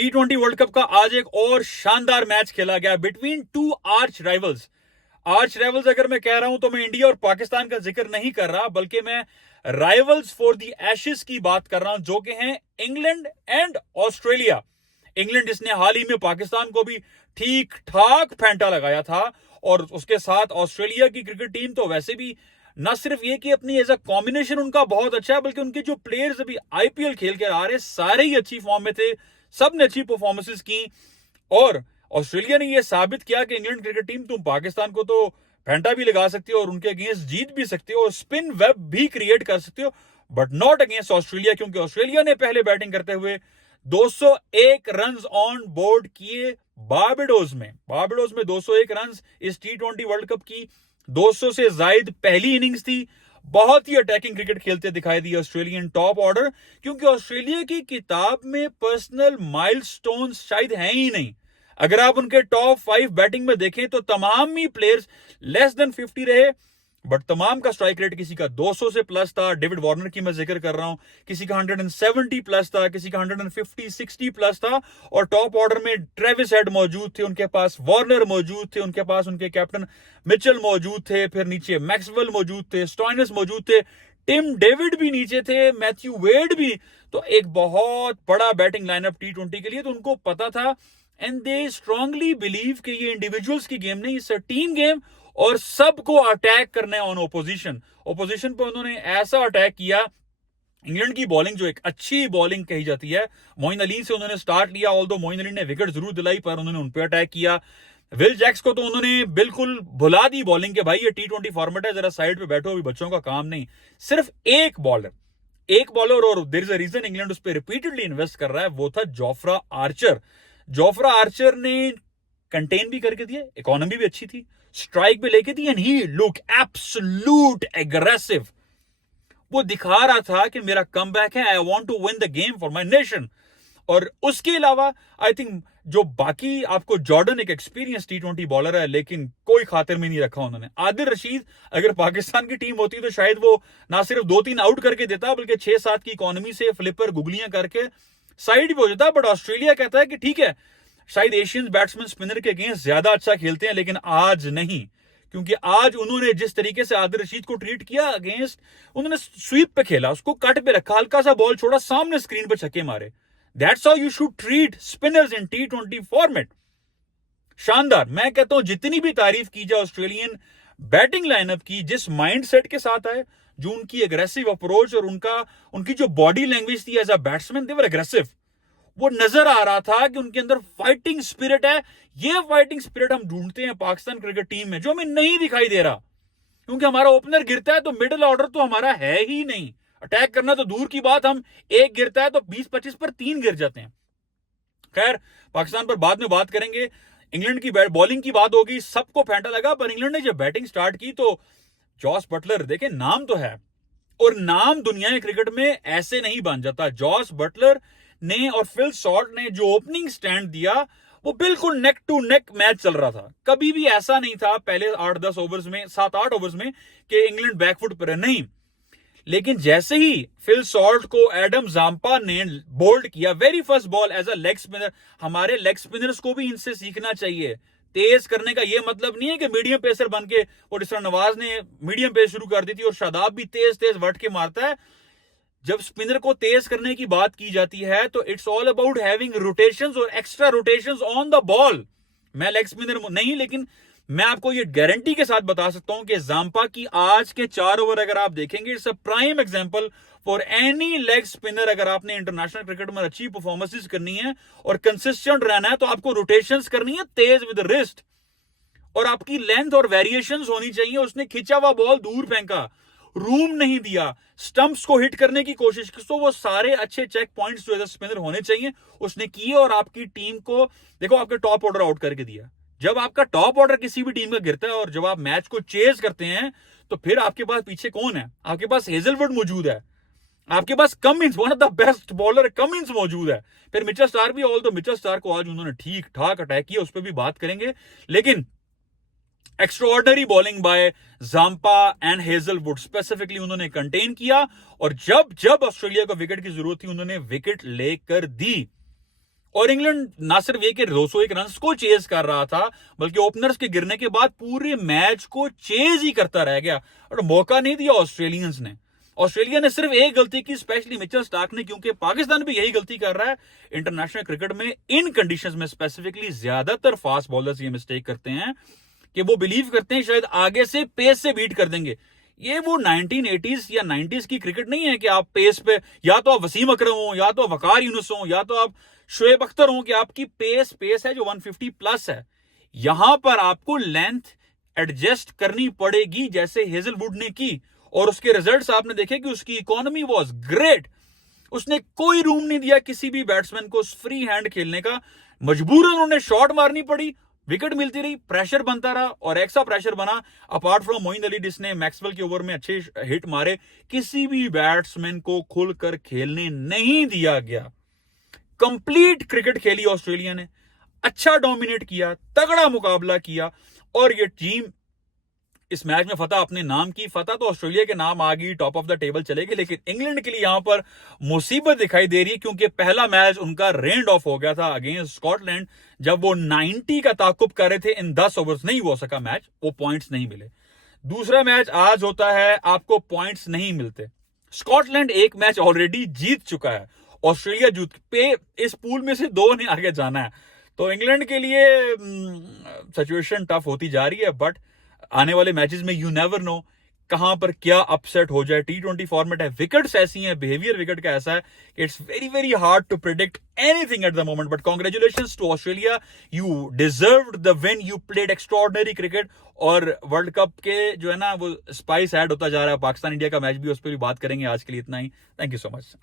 T20 world cup का आज एक और शानदार मैच खेला गया बिटवीन टू आर्च राइवल्स। अगर मैं कह रहा हूं तो मैं इंडिया और पाकिस्तान का जिक्र नहीं कर रहा, बल्कि मैं राइवल्स फॉर द एशेस की बात कर रहा हूं, जो कि हैं इंग्लैंड एंड ऑस्ट्रेलिया। इंग्लैंड जिसने हाल ही में पाकिस्तान को भी ठीक ठाक फेंटा लगाया था, और उसके साथ ऑस्ट्रेलिया की क्रिकेट टीम तो वैसे भी न सिर्फ ये कि अपनी एज अ कॉम्बिनेशन उनका बहुत अच्छा है, बल्कि उनके जो प्लेयर्स अभी आईपीएल खेल के आ रहे सारे ही अच्छी फॉर्म में थे, सब ने अच्छी परफॉर्मेंसेस की। और ऑस्ट्रेलिया ने यह साबित किया कि इंग्लैंड क्रिकेट टीम तुम पाकिस्तान को तो फेंटा भी लगा सकती हो और उनके अगेंस्ट जीत भी सकती हो और स्पिन वेब भी क्रिएट कर सकती हो, बट नॉट अगेंस्ट ऑस्ट्रेलिया, क्योंकि ऑस्ट्रेलिया ने पहले बैटिंग करते हुए 201 रन ऑन बोर्ड किए बारबाडोस में 201 रन इस T20 वर्ल्ड कप की 200 से जायद पहली इनिंग्स थी। बहुत ही अटैकिंग क्रिकेट खेलते दिखाई दी ऑस्ट्रेलियन टॉप ऑर्डर, क्योंकि ऑस्ट्रेलिया की किताब में पर्सनल माइलस्टोन्स शायद हैं ही नहीं। अगर आप उनके टॉप 5 बैटिंग में देखें तो तमाम ही प्लेयर्स लेस देन 50 रहे, बट तमाम का स्ट्राइक रेट किसी का 200 से प्लस था। डेविड वार्नर की मैं जिक्र कर रहा हूं, किसी का 170 प्लस था, किसी का 150-60 प्लस था। और टॉप ऑर्डर में ट्रेविस हेड मौजूद थे, उनके पास वार्नर मौजूद थे, उनके पास उनके कैप्टन मिचेल मौजूद थे, फिर नीचे मैक्सवेल मौजूद थे, स्टॉइनिस मौजूद थे, टिम डेविड भी नीचे थे, मैथ्यू वेड भी। तो एक बहुत बड़ा बैटिंग लाइनअप T20 के लिए, तो उनको पता था एंड दे स्ट्रांगली बिलीव कि ये इंडिविजुअल्स की गेम नहीं, इट्स अ टीम गेम और सबको अटैक करना है ऑन ओपोजिशन पर उन्होंने ऐसा अटैक किया। इंग्लैंड की बॉलिंग जो एक अच्छी बॉलिंग कही जाती है, मोइन अली से उन्होंने स्टार्ट लिया, ऑल्दो मोइन अली ने विकेट जरूर दिलाई पर उन्होंने उन पर अटैक किया। विल जैक्स को तो उन्होंने बिल्कुल भुला दी बॉलिंग के, भाई ये T20 फॉर्मेट है, जरा साइड पे बैठो, अभी बच्चों का काम नहीं। सिर्फ एक बॉलर और there is a reason England उस पर रिपीटेडली इन्वेस्ट कर रहा है, वो था जोफ्रा आर्चर ने कंटेन भी करके दिया, इकोनॉमी भी अच्छी थी, स्ट्राइक भी लेके दी, and he look absolute aggressive. वो दिखा रहा था कि मेरा कमबैक है, I want to win the game for my nation. और उसके अलावा आई थिंक जो बाकी, आपको जॉर्डन एक एक्सपीरियंस T20 बॉलर है, लेकिन कोई खातिर में नहीं रखा उन्होंने। आदिल रशीद अगर पाकिस्तान की टीम होती तो शायद वो ना सिर्फ 2-3 आउट करके देता, बल्कि 6-7 की इकोनॉमी से फ्लिपर गुगलियां करके साइड भी हो जाता। बट ऑस्ट्रेलिया कहता है कि ठीक है, शायद एशियन बैट्समैन स्पिनर के अगेंस्ट ज्यादा अच्छा खेलते हैं, लेकिन आज नहीं, क्योंकि आज उन्होंने जिस तरीके से आदिल रशीद को ट्रीट किया अगेंस्ट, उन्होंने स्वीप पे खेला, उसको कट पे रखा, हल्का सा बॉल छोड़ा, सामने स्क्रीन पे छक्के मारे। That's how you should treat spinners in T20 format. शानदार। मैं कहता हूं जितनी भी तारीफ की जाए ऑस्ट्रेलियन बैटिंग लाइनअप की, जिस माइंडसेट के साथ आए, जो उनकी एग्रेसिव अप्रोच और उनकी जो बॉडी लैंग्वेज थी as a batsman, they were aggressive. वो नजर आ रहा था कि उनके अंदर फाइटिंग स्पिरिट है। ये फाइटिंग स्पिरिट हम ढूंढते हैं पाकिस्तान क्रिकेट टीम में, जो हमें नहीं दिखाई दे रहा, क्योंकि हमारा ओपनर गिरता है तो मिडिल ऑर्डर तो हमारा है ही नहीं। अटैक करना तो दूर की बात, हम एक गिरता है तो 20-25 पर 3 गिर जाते हैं। खैर, पाकिस्तान पर बाद में बात करेंगे। इंग्लैंड की बॉलिंग की बात होगी, सबको फेंटा लगा, पर इंग्लैंड ने जब बैटिंग स्टार्ट की तो जॉस बटलर, देखे नाम तो है, और नाम दुनिया के क्रिकेट में ऐसे नहीं बन जाता। जॉस बटलर ने और फिल सॉल्ट ने जो ओपनिंग स्टैंड दिया, वो बिल्कुल नेक टू नेक मैच चल रहा था। कभी भी ऐसा नहीं था पहले 8-10 ओवर्स में, 7-8 ओवर्स में, कि इंग्लैंड बैकफुट पर है, नहीं। लेकिन जैसे ही फिल सॉल्ट को एडम जाम्पा ने बोल्ड किया, very first ball as a leg spinner, हमारे लेग स्पिनर्स को भी इनसे सीखना चाहिए। तेज करने का यह मतलब नहीं है कि मीडियम पेसर बन के, और जिस तरह नवाज ने मीडियम पेस शुरू कर दी थी और शादाब भी तेज तेज वट के मारता है। जब स्पिनर को तेज करने की बात की जाती है तो it's all about having rotations और extra rotations on the ball. मैं लेग स्पिनर नहीं, लेकिन मैं आपको ये गारंटी के साथ बता सकता हूं कि जाम्पा की आज के 4 ओवर अगर आप देखेंगे, it's a prime example for any leg spinner. अगर आपने इंटरनेशनल क्रिकेट में अच्छी परफॉर्मेंसेस करनी है और कंसिस्टेंट रहना है, तो आपको रोटेशंस करनी है तेज विद रिस्ट, और आपकी लेंथ और वेरिएशंस होनी चाहिए। उसने खिंचा हुआ बॉल दूर फेंका, रूम नहीं दिया, स्टंप्स को हिट करने की कोशिश की, तो वो सारे अच्छे चेक पॉइंट्स जो एज अ स्पिनर होने चाहिए उसने किए, और आपकी टीम को देखो, आपके टॉप ऑर्डर आउट करके दिया। जब आपका टॉप ऑर्डर किसी भी टीम का गिरता है और जब आप मैच को चेज करते हैं, तो फिर आपके पास पीछे कौन है? आपके पास हेजलवुड मौजूद है, आपके पास Cummins, one of the best bowler Cummins मौजूद है, फिर मिचेल स्टार्क भी, ऑल तो मिचेल स्टार्क को आज उन्होंने ठीक ठाक अटैक किया, उस पर भी बात करेंगे। लेकिन extraordinary bowling by Zampa and Hazlewood, specifically उन्होंने कंटेन किया, और जब जब ऑस्ट्रेलिया को विकेट की जरूरत थी उन्होंने विकेट लेकर दी। और इंग्लैंड ना सिर्फ ये कि 201 रन को चेज कर रहा था, बल्कि ओपनर्स के गिरने के बाद पूरे मैच को चेज ही करता रह गया और मौका नहीं दिया ऑस्ट्रेलियंस ने। ऑस्ट्रेलिया ने सिर्फ एक गलती की, स्पेशली मिचेल स्टार्क ने, क्योंकि पाकिस्तान भी यही गलती कर रहा है इंटरनेशनल क्रिकेट में इन कंडीशंस में। स्पेसिफिकली ज्यादातर फास्ट बॉलर्स ये मिस्टेक करते हैं कि वो बिलीव करते हैं शायद आगे से पेस से बीट कर देंगे। ये वो 1980s या 90s की क्रिकेट नहीं है कि आप पेस पे, या तो आप वसीम अकरम हो, या तो वकार यूनुस हो, या तो आप शोएब अख्तर हो, कि आपकी पेस है जो 150 प्लस है। यहां पर आपको लेंथ एडजस्ट करनी पड़ेगी जैसे हेजलवुड ने की, और उसके रिजल्ट्स आपने देखे कि उसकी इकोनॉमी वाज ग्रेट। उसने कोई रूम नहीं दिया किसी भी बैट्समैन को फ्री हैंड खेलने का। मजबूरन उन्होंने शॉट मारनी पड़ी, विकेट मिलती रही, प्रेशर बनता रहा, और ऐसा प्रेशर बना अपार्ट फ्रॉम मोइन अली जिसने मैक्सवेल के ओवर में अच्छे हिट मारे, किसी भी बैट्समैन को खुलकर खेलने नहीं दिया गया। कंप्लीट क्रिकेट खेली ऑस्ट्रेलिया ने, अच्छा डोमिनेट किया, तगड़ा मुकाबला किया, और ये टीम इस मैच में फतह अपने नाम की। फतह तो ऑस्ट्रेलिया के नाम आ गई, टॉप ऑफ द टेबल चलेगी, लेकिन इंग्लैंड के लिए यहां पर मुसीबत दिखाई दे रही है, क्योंकि पहला मैच उनका रेंड ऑफ हो गया था अगेंस्ट स्कॉटलैंड, जब वो 90 का ताकुब कर रहे थे इन 10 ओवर्स। नहीं हो सका मैच, वो पॉइंट्स नहीं मिले। दूसरा मैच आज होता है, आपको पॉइंट्स नहीं मिलते। स्कॉटलैंड एक मैच ऑलरेडी जीत चुका है, ऑस्ट्रेलिया जीत पे इस पूल में से 2 ने आगे जाना है। तो इंग्लैंड के लिए सिचुएशन टफ होती जा रही है, बट आने वाले मैचेस में यू नेवर नो कहां पर क्या अपसेट हो जाए। T20 फॉर्मेट है, विकेट्स ऐसी हैं, बिहेवियर विकेट का ऐसा है कि it's very very hard to predict anything at the moment. But congratulations to Australia, you deserved the win, you played extraordinary cricket. और वर्ल्ड कप के जो है ना वो स्पाइस ऐड होता जा रहा है। पाकिस्तान इंडिया का मैच भी, उस पर भी बात करेंगे। आज के लिए इतना ही, थैंक यू सो मच।